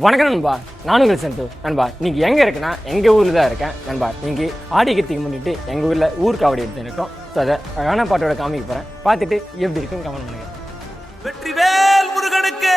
வணக்கம் நண்பா, நானும் உங்கள் செந்து நண்பா. இன்னைக்கு எங்கே இருக்குன்னா எங்கள் ஊரில் தான் இருக்கேன் நண்பா. இன்னைக்கு ஆடிக்கிறதுக்கு முன்னிட்டு எங்கள் ஊரில் ஊர்காவடி எடுத்து இருக்கோம். ஸோ அதை அழகான பாட்டோட காமிக்க போகிறேன். பார்த்துட்டு எப்படி இருக்குன்னு கமெண்ட் பண்ணுங்க. வெற்றிவேல் முருகனுக்கு